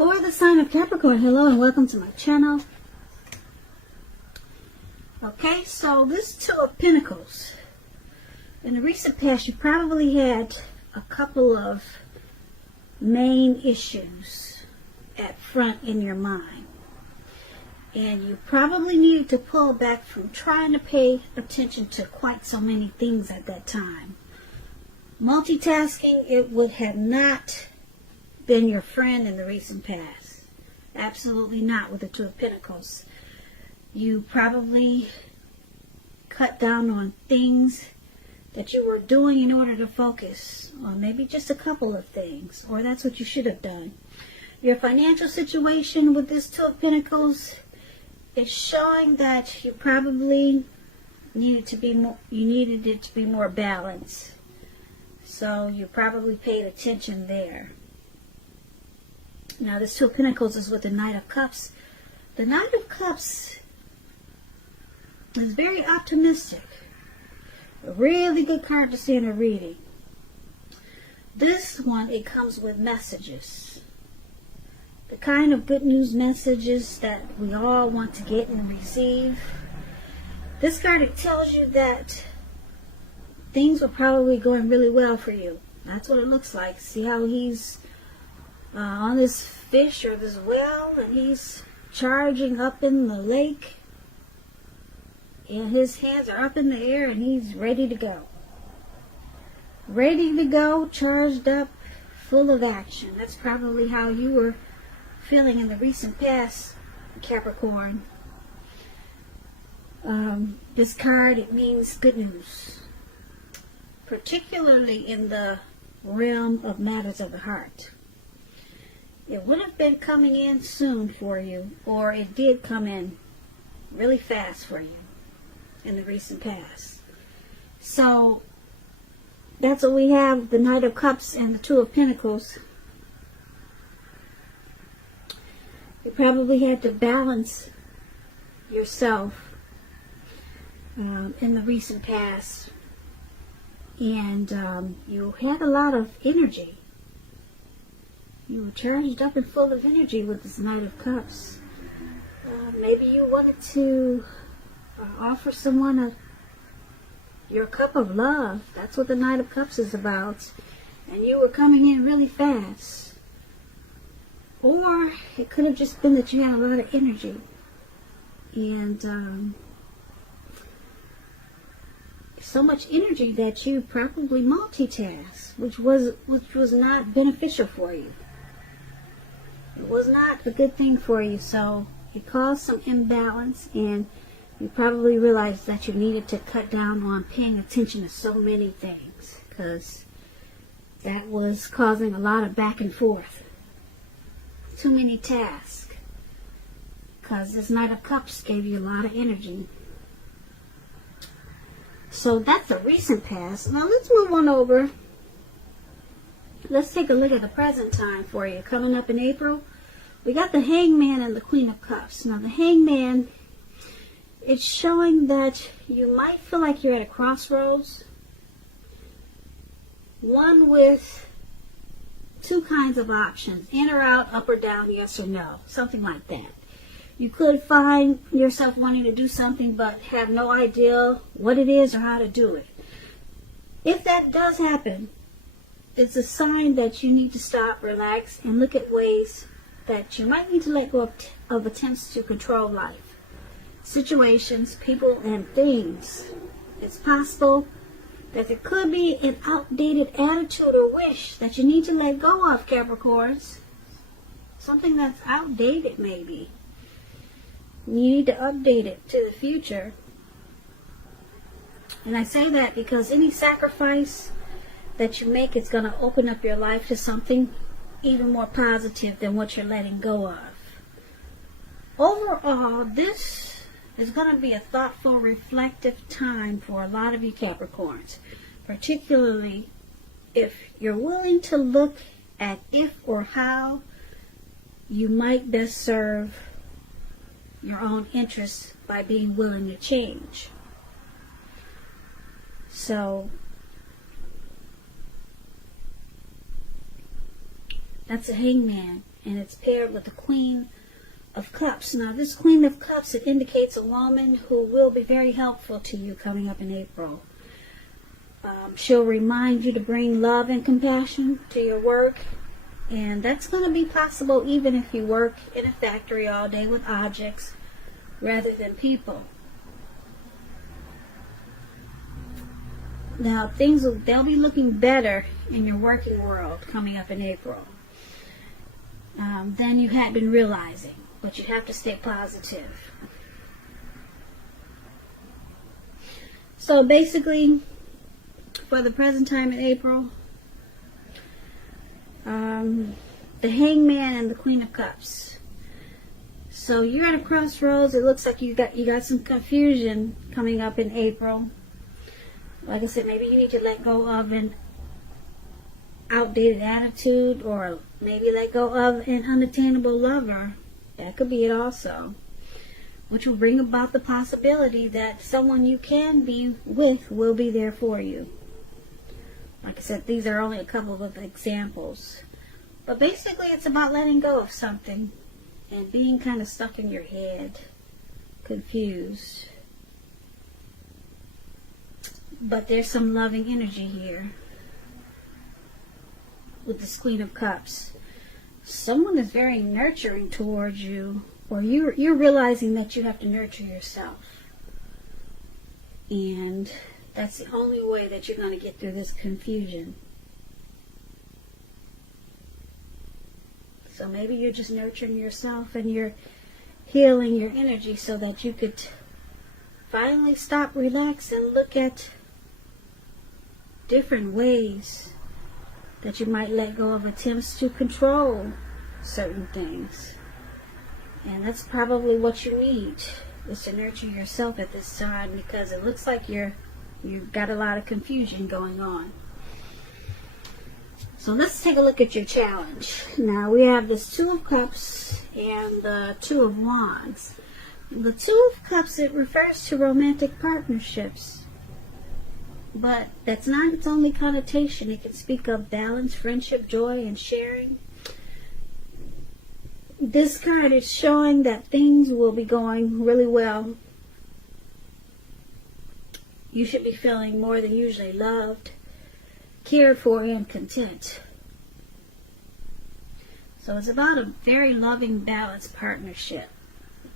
For the sign of Capricorn, hello and welcome to my channel. Okay, so this Two of Pentacles. In the recent past, you probably had a couple of main issues at front in your mind. And you probably needed to pull back from trying to pay attention to quite so many things at that time. Multitasking, it would have not been your friend in the recent past. Absolutely not with the Two of Pentacles. You probably cut down on things that you were doing in order to focus on maybe just a couple of things, or that's what you should have done. Your financial situation with this Two of Pentacles is showing that you probably needed it to be more balanced. So you probably paid attention there. Now this Two of Pentacles is with the Knight of Cups. The Knight of Cups is very optimistic. A really good card to see in a reading. This one, it comes with messages. The kind of good news messages that we all want to get and receive. This card, it tells you that things are probably going really well for you. That's what it looks like. See how he's on this fish or this well, and he's charging up in the lake, and his hands are up in the air, and he's ready to go. Ready to go, charged up, full of action. That's probably how you were feeling in the recent past, Capricorn. This card, it means good news, particularly in the realm of matters of the heart. It would have been coming in soon for you, or it did come in really fast for you in the recent past. So that's what we have, the Knight of Cups and the Two of Pentacles. You probably had to balance yourself in the recent past, and you had a lot of energy. You were charged up and full of energy with this Knight of Cups. Maybe you wanted to offer someone your cup of love. That's what the Knight of Cups is about. And you were coming in really fast. Or it could have just been that you had a lot of energy. And so much energy that you probably multitasked, which was not beneficial for you. It was not a good thing for you, so it caused some imbalance, and you probably realized that you needed to cut down on paying attention to so many things, because that was causing a lot of back and forth. Too many tasks, because this Knight of Cups gave you a lot of energy. So that's the recent past. Now let's move on over. Let's take a look at the present time for you. Coming up in April, we got the Hangman and the Queen of Cups. Now the Hangman, it's showing that you might feel like you're at a crossroads. One with two kinds of options. In or out, up or down, yes or no. Something like that. You could find yourself wanting to do something but have no idea what it is or how to do it. If that does happen, it's a sign that you need to stop, relax, and look at ways that you might need to let go of attempts to control life, situations, people, and things. It's possible that there could be an outdated attitude or wish that you need to let go of, Capricorns. Something that's outdated, maybe. You need to update it to the future. And I say that because any sacrifice that you make is going to open up your life to something even more positive than what you're letting go of. Overall, this is going to be a thoughtful, reflective time for a lot of you Capricorns, particularly if you're willing to look at if or how you might best serve your own interests by being willing to change. So that's a Hangman. and it's paired with the Queen of Cups. Now, this Queen of Cups, it indicates a woman who will be very helpful to you coming up in April. She'll remind you to bring love and compassion to your work, and that's going to be possible even if you work in a factory all day with objects rather than people. Now, they'll be looking better in your working world coming up in April than you had been realizing, but you have to stay positive. So basically, for the present time in April, the Hangman and the Queen of Cups. So you're at a crossroads. It looks like you got some confusion coming up in April. Like I said, maybe you need to let go of an outdated attitude, or maybe let go of an unattainable lover. That could be it also, which will bring about the possibility that someone you can be with will be there for you. Like I said, these are only a couple of examples. But basically, it's about letting go of something and being kind of stuck in your head, confused. But there's some loving energy here with this Queen of Cups. Someone is very nurturing towards you, or you're realizing that you have to nurture yourself. And that's the only way that you're going to get through this confusion. So maybe you're just nurturing yourself and you're healing your energy so that you could finally stop, relax, and look at different ways that you might let go of attempts to control certain things. And that's probably what you need, is to nurture yourself at this time, because it looks like you've got a lot of confusion going on. So let's take a look at your challenge. Now we have this Two of Cups and the Two of Wands. The Two of Cups, it refers to romantic partnerships. But that's not its only connotation. It can speak of balance, friendship, joy, and sharing. This card is showing that things will be going really well. You should be feeling more than usually loved, cared for, and content. So it's about a very loving, balanced partnership.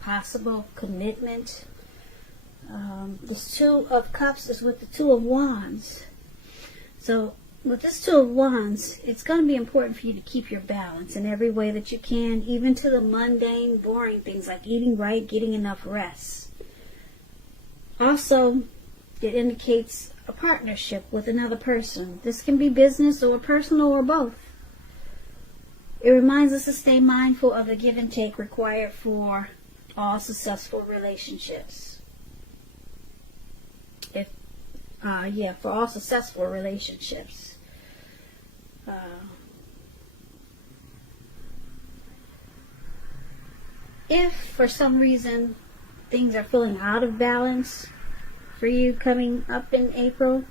Possible commitment. This Two of Cups is with the Two of Wands. So with this Two of Wands, it's going to be important for you to keep your balance in every way that you can, even to the mundane, boring things like eating right, getting enough rest. Also, it indicates a partnership with another person. This can be business or personal or both. It reminds us to stay mindful of the give and take required for all successful relationships. For all successful relationships. If for some reason things are feeling out of balance for you coming up in April,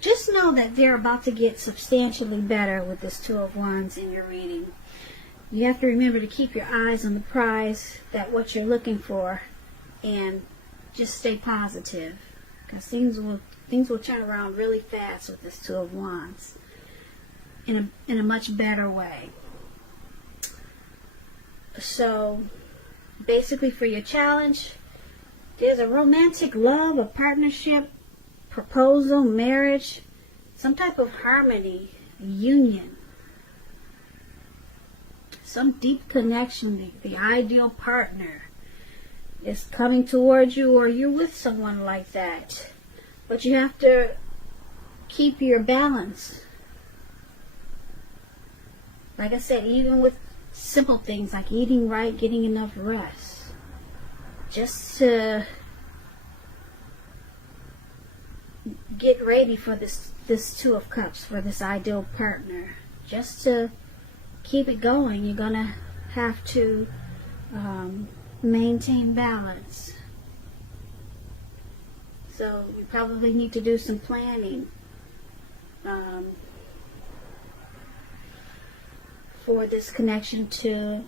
just know that they're about to get substantially better with this Two of Wands in your reading. You have to remember to keep your eyes on the prize, that what you're looking for, and just stay positive, because things will turn around really fast with this Two of Wands in a much better way. So basically, for your challenge, there's a romantic love, a partnership, proposal, marriage, some type of harmony, union, some deep connection. The ideal partner is coming towards you, or you're with someone like that. But you have to keep your balance. Like I said, even with simple things like eating right, getting enough rest, just to get ready for this Two of Cups, for this ideal partner. Just to keep it going, you're gonna have to maintain balance. So you probably need to do some planning for this connection to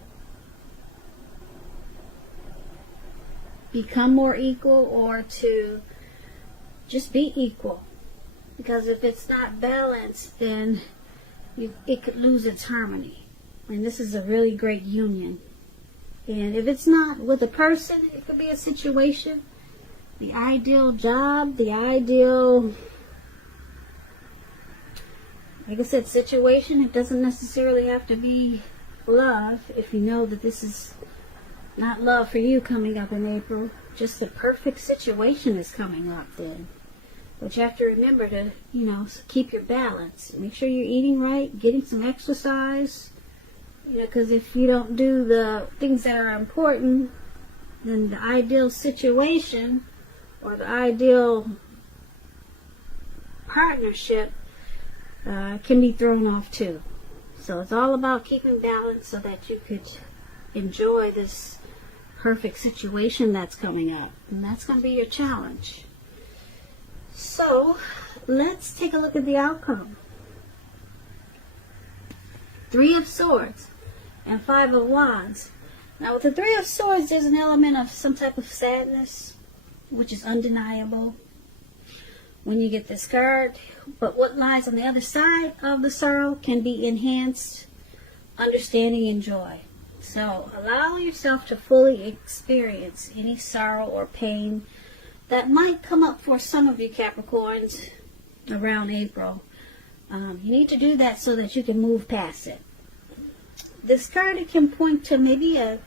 become more equal, or to just be equal. Because if it's not balanced, then it could lose its harmony. And this is a really great union. And if it's not with a person, it could be a situation, the ideal job, the ideal, like I said, situation. It doesn't necessarily have to be love. If you know that this is not love for you coming up in April, just the perfect situation is coming up then. But you have to remember to, keep your balance. Make sure you're eating right, getting some exercise. Because if you don't do the things that are important, then the ideal situation or the ideal partnership can be thrown off too. So it's all about keeping balance so that you could enjoy this perfect situation that's coming up. And that's going to be your challenge. So let's take a look at the outcome. 3 of Swords and 5 of Wands. Now with the 3 of Swords, there's an element of some type of sadness, which is undeniable when you get this card. But what lies on the other side of the sorrow can be enhanced understanding and joy. So allow yourself to fully experience any sorrow or pain that might come up for some of you Capricorns around April. You need to do that so that you can move past it. This card, it can point to maybe a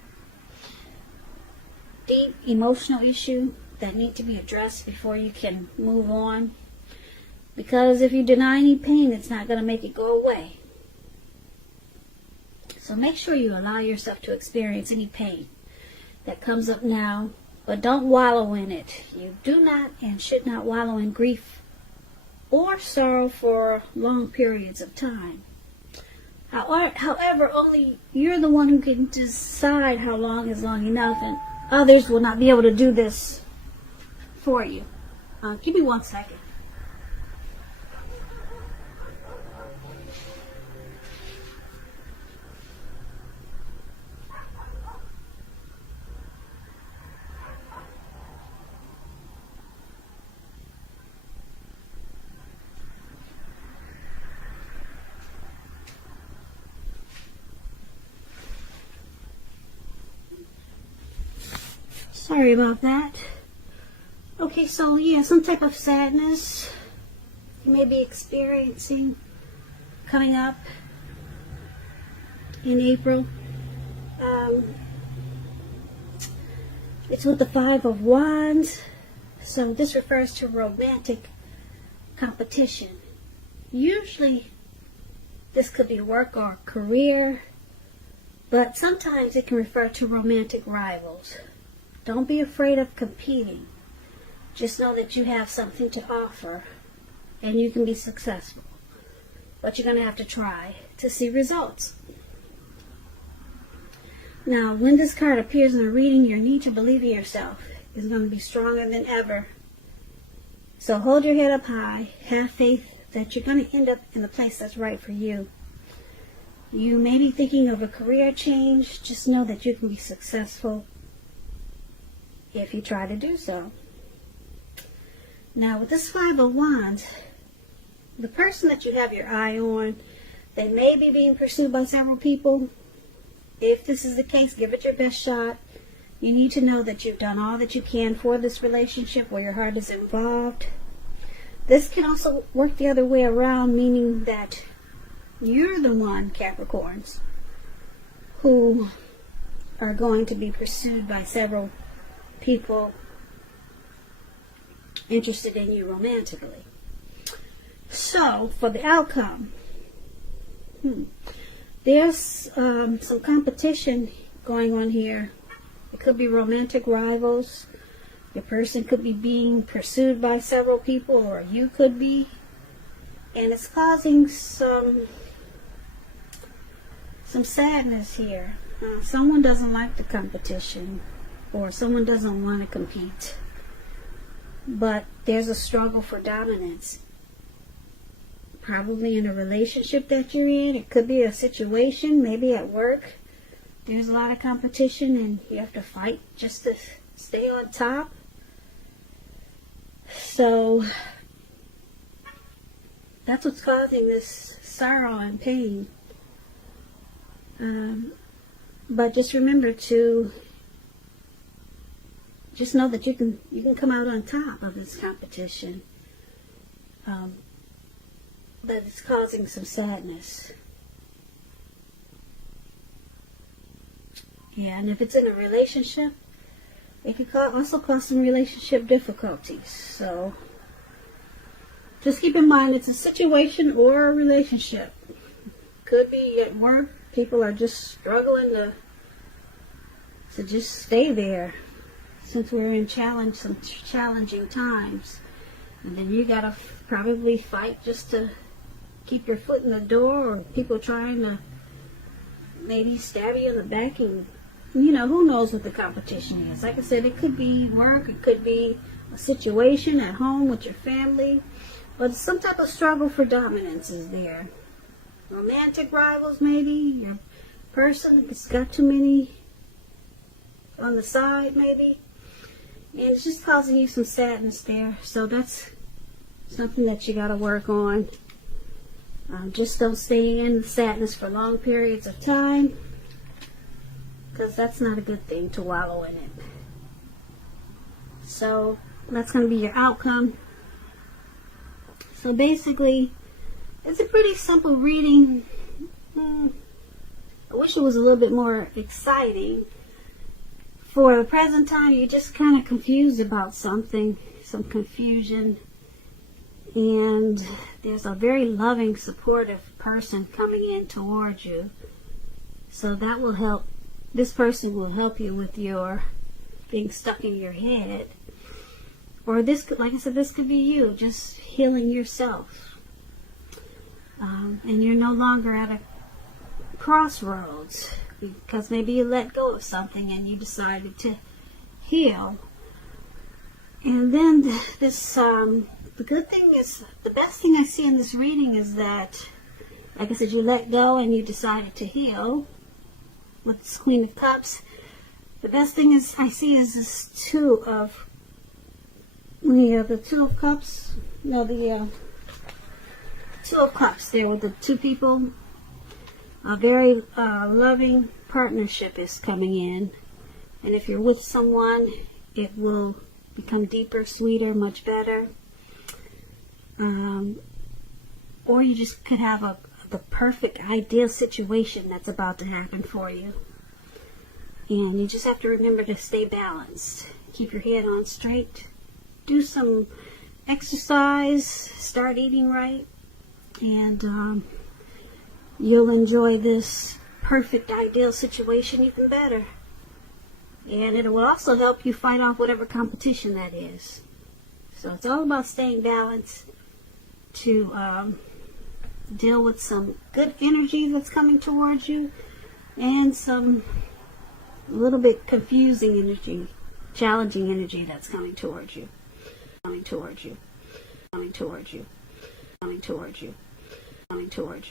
deep emotional issue that need to be addressed before you can move on. Because if you deny any pain, it's not going to make it go away. So make sure you allow yourself to experience any pain that comes up now, but don't wallow in it. You do not and should not wallow in grief or sorrow for long periods of time. However, only you're the one who can decide how long is long enough, and others will not be able to do this for you. Give me 1 second. Sorry about that. Okay, so yeah, some type of sadness you may be experiencing coming up in April. It's with the 5 of Wands, so this refers to romantic competition. Usually this could be work or career, but sometimes it can refer to romantic rivals. Don't be afraid of competing. Just know that you have something to offer and you can be successful. But you're going to have to try to see results. Now, when this card appears in a reading, your need to believe in yourself is going to be stronger than ever. So hold your head up high. Have faith that you're going to end up in the place that's right for you. You may be thinking of a career change. Just know that you can be successful if you try to do so. Now with this 5 of Wands, the person that you have your eye on, they may be being pursued by several people. If this is the case, give it your best shot. You need to know that you've done all that you can for this relationship where your heart is involved. This can also work the other way around, meaning that you're the one, Capricorns, who are going to be pursued by several people interested in you romantically. So, for the outcome, there's some competition going on here. It could be romantic rivals. Your person could be being pursued by several people, or you could be. And it's causing some sadness here. Someone doesn't like the competition, or someone doesn't want to compete. But there's a struggle for dominance. probably in a relationship that you're in. It could be a situation, maybe at work. There's a lot of competition and you have to fight just to stay on top. So that's what's causing this sorrow and pain. But just remember to just know that you can come out on top of this competition. But it's causing some sadness. Yeah, and if it's in a relationship, it could also cause some relationship difficulties. So just keep in mind it's a situation or a relationship. Could be at work. People are just struggling to just stay there since we're in some challenging times. And then you gotta probably fight just to keep your foot in the door, or people trying to maybe stab you in the back, and who knows what the competition is. Like I said, it could be work, it could be a situation at home with your family, but some type of struggle for dominance is there. Romantic rivals, maybe your person has got too many on the side, maybe, and it's just causing you some sadness there. So that's something that you got to work on. Just don't stay in the sadness for long periods of time, because that's not a good thing to wallow in it. So that's going to be your outcome. So basically, it's a pretty simple reading. I wish it was a little bit more exciting. For the present time, you're just kind of confused about something, some confusion. And there's a very loving, supportive person coming in towards you. So that will help. This person will help you with your being stuck in your head. Or this, like I said, this could be you just healing yourself. And you're no longer at a crossroads because maybe you let go of something and you decided to heal. And then this, the good thing is, the best thing I see in this reading is that, like I said, you let go and you decided to heal with this Queen of Cups. The best thing is I see is this the Two of Cups. No, the Two of Cups there with the two people. A very loving partnership is coming in. And if you're with someone, it will become deeper, sweeter, much better. Or you just could have the perfect, ideal situation that's about to happen for you. And you just have to remember to stay balanced. Keep your head on straight. Do some exercise. Start eating right. And you'll enjoy this perfect, ideal situation even better. And it will also help you fight off whatever competition that is. So it's all about staying balanced to deal with some good energy that's coming towards you and some a little bit confusing energy, challenging energy that's coming towards you. Coming towards you. Coming towards you. Coming towards you. Coming towards you.